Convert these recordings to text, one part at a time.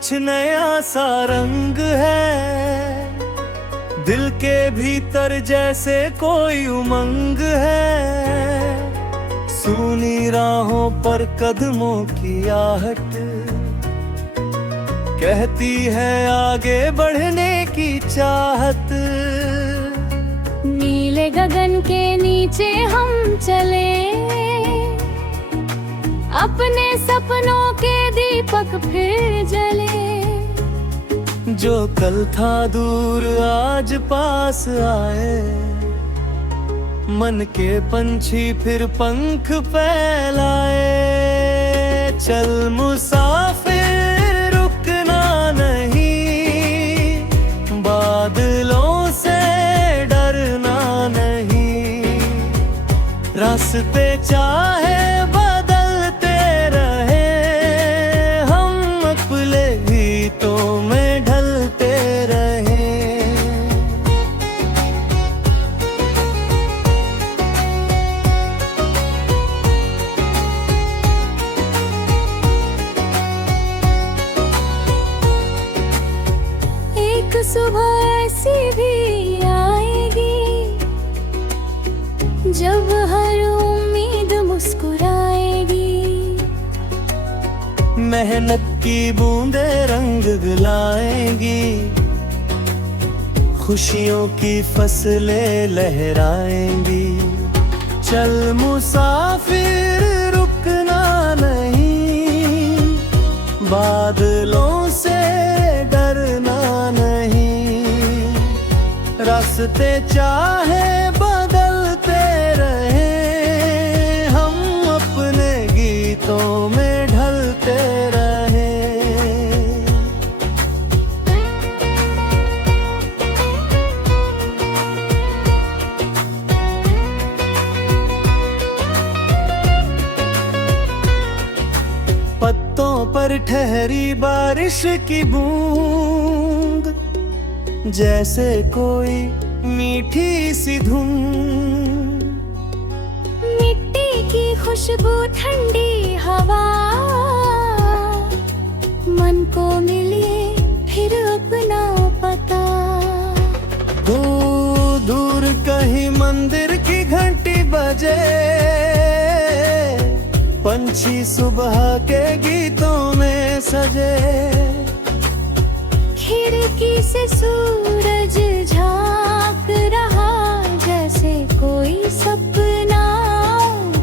कुछ नया सा रंग है, दिल के भीतर जैसे कोई उमंग है। सूनी राहों पर कदमों की आहट कहती है आगे बढ़ने की चाहत। नीले गगन के नीचे हम चले, अपने सपनों के दीपक फिर जले। जो कल था दूर आज पास आए, मन के पंछी फिर पंख फैलाए। चल मुसाफिर रुकना नहीं, बादलों से डरना नहीं। रास्ते चाहे बदलते रहे, हम अपने गीतों में ढलते रहे। एक सुबह ऐसी भी आएगी, जब हर उम्मीद मुस्कुराएगी। मेहनत की बूंदें रंग लाएंगी, खुशियों की फसलें लहराएंगी। चल मुसाफिर रुकना नहीं, बादलों से डरना नहीं। रास्ते चाहे बदलते रहे, हम अपने गीतों में ढलते रहे। पत्तों पर ठहरी बारिश की बूंद, जैसे कोई मीठी सी धुन। मिट्टी की खुशबू ठंडी हवा, मन को मिले फिर अपना पता। दूर कहीं मंदिर की घंटी बजे, पंछी सुबह के गीतों में सजे। खिड़की से सूरज झांक रहा, जैसे कोई सपना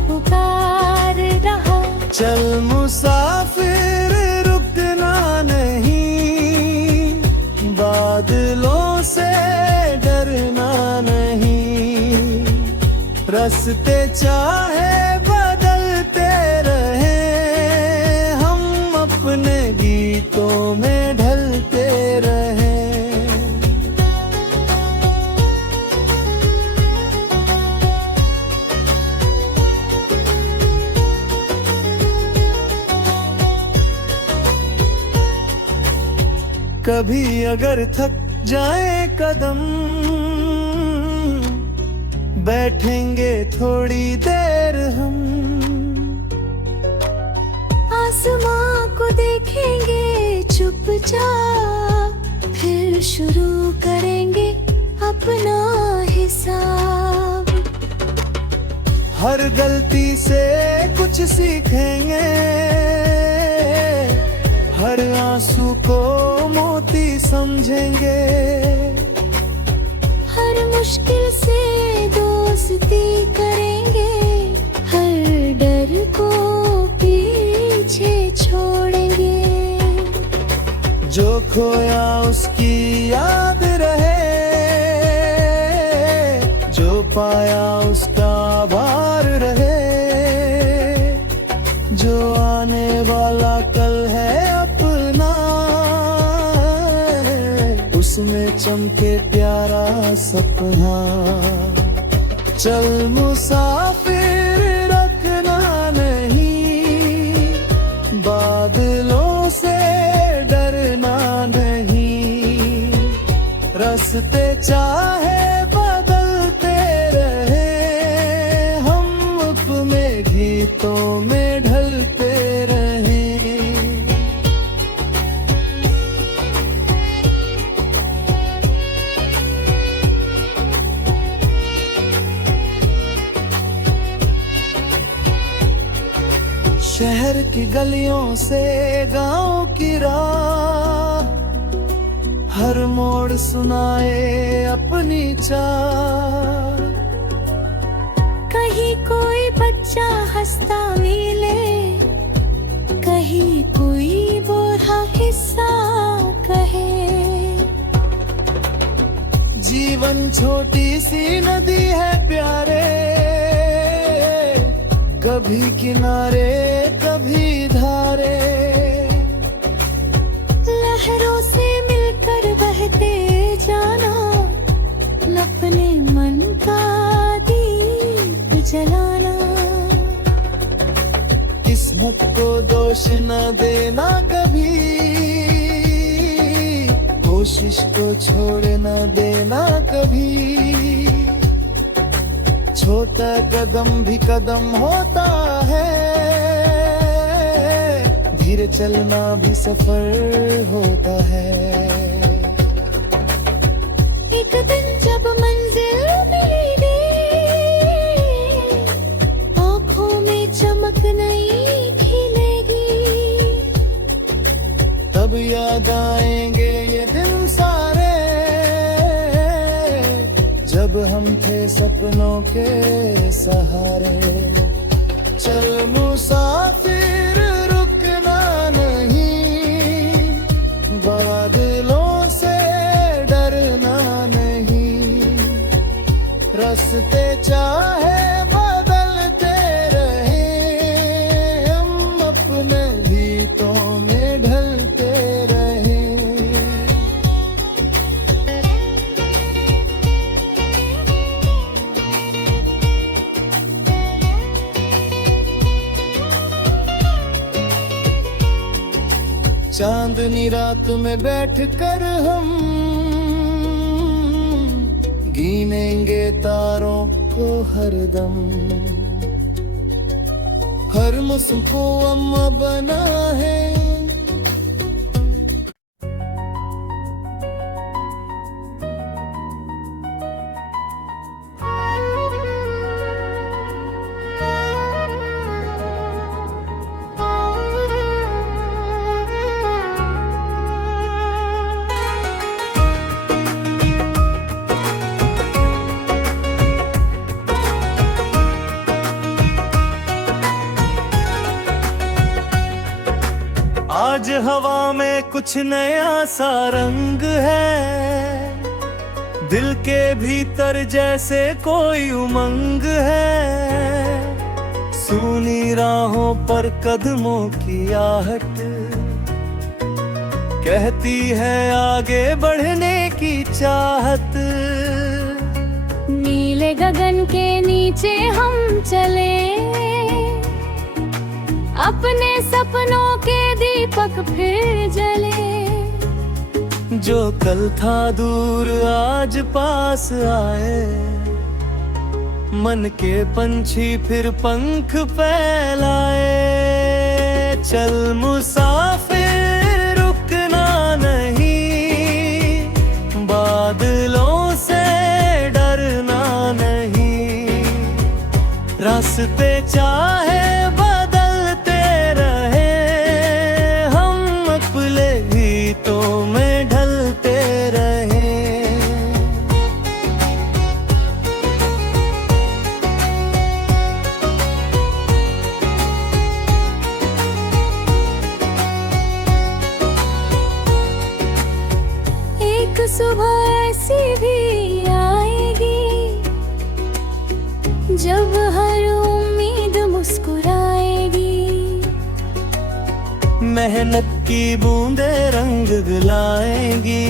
पुकार रहा। चल मुसाफिर रुकना नहीं, बादलों से डरना नहीं। रास्ते चाहे बदलते रहे, हम अपने गीतों में ढलते रहे। कभी अगर थक जाए कदम, बैठेंगे थोड़ी देर हम। आसमां को देखेंगे चुपचाप, फिर शुरू करेंगे अपना हिसाब। हर गलती से कुछ सीखेंगे, हर आंसू को मोती समझेंगे। हर मुश्किल से दोस्ती करेंगे, हर डर को पीछे छोड़ेंगे। जो खोया उसकी याद रहे, जो पाया उसका आभार रहे। जो आने वाला कल है अपना, उसमें चमके प्यारा सपना। चल मुसाफिर रखना नहीं, बादलों से डरना नहीं। रास्ते चाहे बदलते रहे, हम अपने गीतों में ढलते रहे। की गलियों से गांव की राह, हर मोड़ सुनाए अपनी चाह। कहीं कोई बच्चा हंसता मिले, कहीं कोई बुरा हिस्सा कहे। जीवन छोटी सी नदी है प्यारे, कभी किनारे कभी धारे। लहरों से मिलकर बहते जाना, अपने मन का दीप जलाना। किस्मत को दोष न देना कभी, कोशिश को छोड़ न देना कभी। छोटा कदम भी कदम होता है, धीरे चलना भी सफर होता है। एक दिन जब मंजिल मिलेगी, आँखों में चमक नहीं खिलेगी। तब याद आएंगे ये दिन सारे, जब हम थे सपनों के सहारे। चल मुसाफिर रुकना नहीं, बादलों से डरना नहीं। रास्ते चाहे बदलते रहे, हम अपने गीतों में ढलते रहे। चांदनी रात में बैठकर हम गिनेंगे तारों को हरदम। हर मौसम को अम्मा बना है। आज हवा में कुछ नया सा रंग है, दिल के भीतर जैसे कोई उमंग है। सूनी राहों पर कदमों की आहट कहती है आगे बढ़ने की चाहत। नीले गगन के नीचे हम चले, अपने सपनों के दीपक फिर जले। जो कल था दूर आज पास आए, मन के पंछी फिर पंख फैलाए। चल मुसाफिर रुकना नहीं, बादलों से डरना नहीं। रास्ते चाहे बदलते रहे, हम अपने गीतों में ढलते रहे। एक सुबह ऐसी भी आएगी, जब हर उम्मीद मुस्कुराएगी। मेहनत की बूंदे रंग लाएंगी,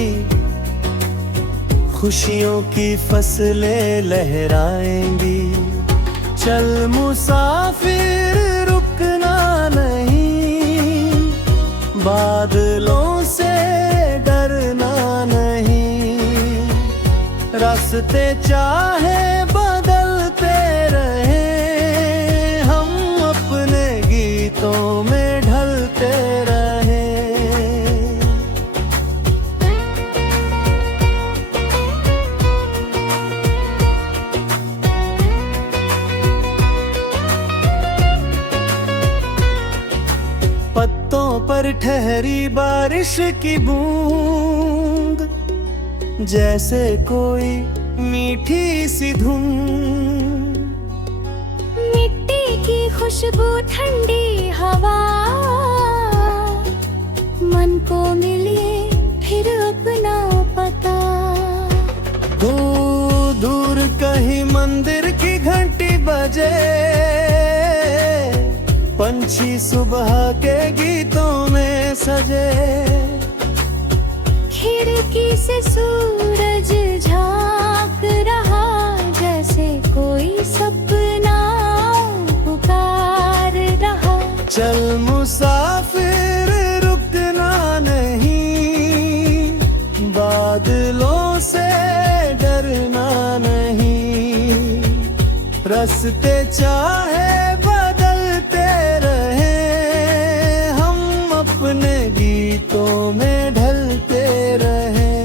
खुशियों की फसलें लहराएंगी। चल मुसाफिर रुकना नहीं, बादलों से डरना नहीं। रास्ते चाहे बदलते रहे, हम अपने गीतों में ढलते रहे। ठहरी बारिश की बूंद, जैसे कोई मीठी सी धुन। मिट्टी की खुशबू ठंडी हवा, मन को मिले फिर अपना पता। दूर दूर कहीं मंदिर की घंटी बजे, पंछी सुबह के गीतों में सजे। खिड़की से सूरज झांक रहा, जैसे कोई सपना पुकार रहा। चल मुसाफिर रुकना नहीं, बादलों से डरना नहीं। रास्ते चाहे बदलते रहे, हम अपने गीतों में ढलते रहे।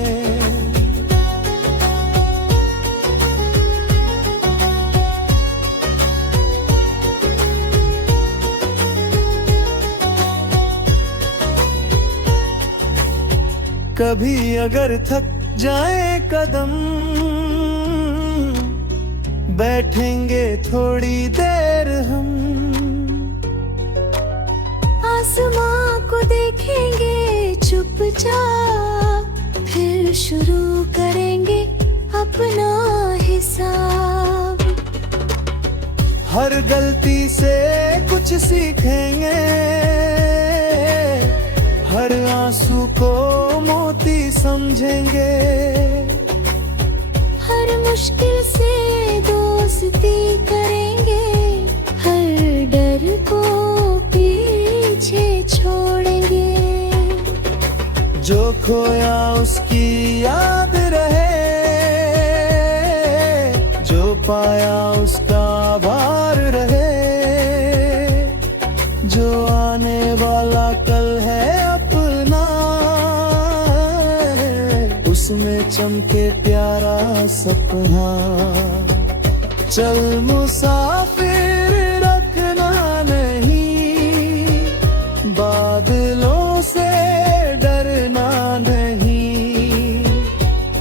कभी अगर थक जाए कदम, बैठेंगे थोड़ी देर हम। आसमां को देखेंगे चुपचाप, फिर शुरू करेंगे अपना हिसाब। हर गलती से कुछ सीखेंगे, हर आंसू को मोती समझेंगे। हर मुश्किल से दोस्ती करेंगे, हर डर को पीछे छोड़ेंगे। जो खोया उसकी याद रहे, जो पाया उसका आभार रहे। जो आने वाला कल है अपना, उसमें चमके प्यारा सपना। चल मुसाफिर रखना नहीं, बादलों से डरना नहीं।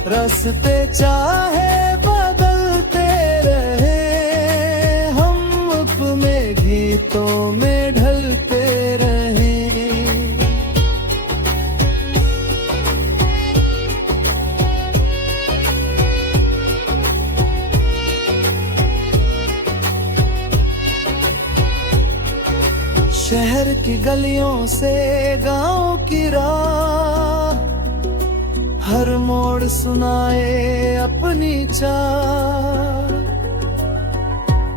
रास्ते चाहे बदलते रहे, हम अपने गीतों में ढलते रहे। शहर की गलियों से गांव की राह, हर मोड़ सुनाए अपनी चाह।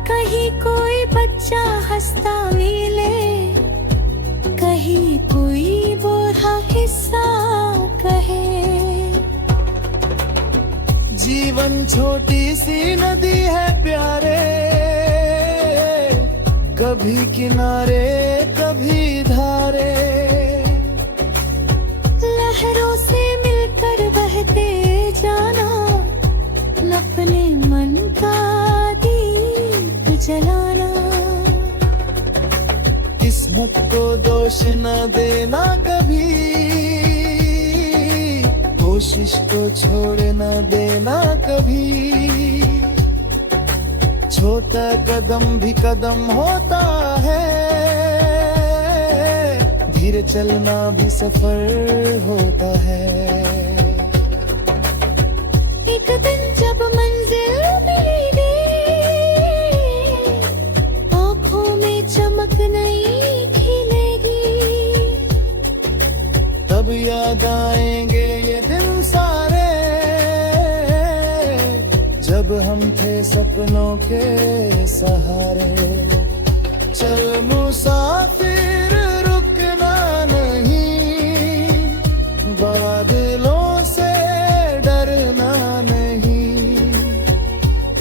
कहीं कोई बच्चा हंसता मिले, कहीं कोई बुरा हिस्सा कहे। जीवन छोटी सी नदी है प्यारे, कभी किनारे कभी धारे। लहरों से मिलकर बहते जाना, अपने मन का दीप जलाना। किस्मत को दोष न देना कभी, कोशिश को छोड़ न देना कभी। छोटा कदम भी कदम होता है, धीरे चलना भी सफर होता है। एक दिन जब मंजिल मिलेगी, आँखों में चमक नहीं खिलेगी। तब याद आएंगे ये दिन सारे, जब हम थे सपनों के सहारे। चल मुसाफिर रुकना नहीं, बादलों से डरना नहीं।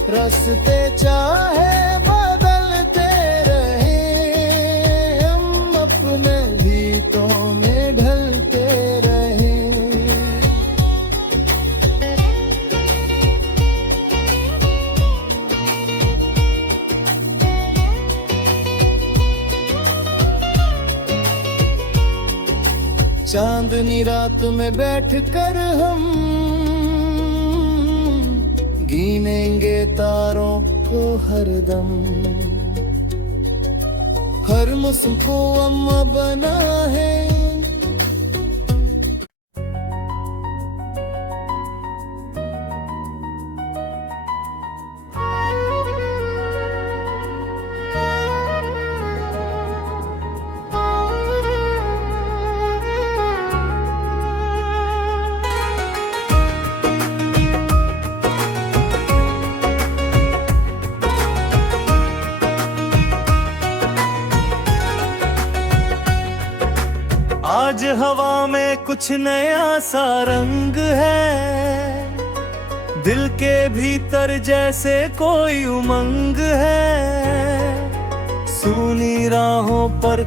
रास्ते चाहे बदलते रहे, हम अपने गीतों में ढलते रहे। चांदनी रात में बैठकर हम गिनेंगे तारों को हरदम। हर मौसम को अम्मा बना है। आज हवा में कुछ नया सा रंग है, दिल के भीतर जैसे कोई उमंग है। सूनी राहों पर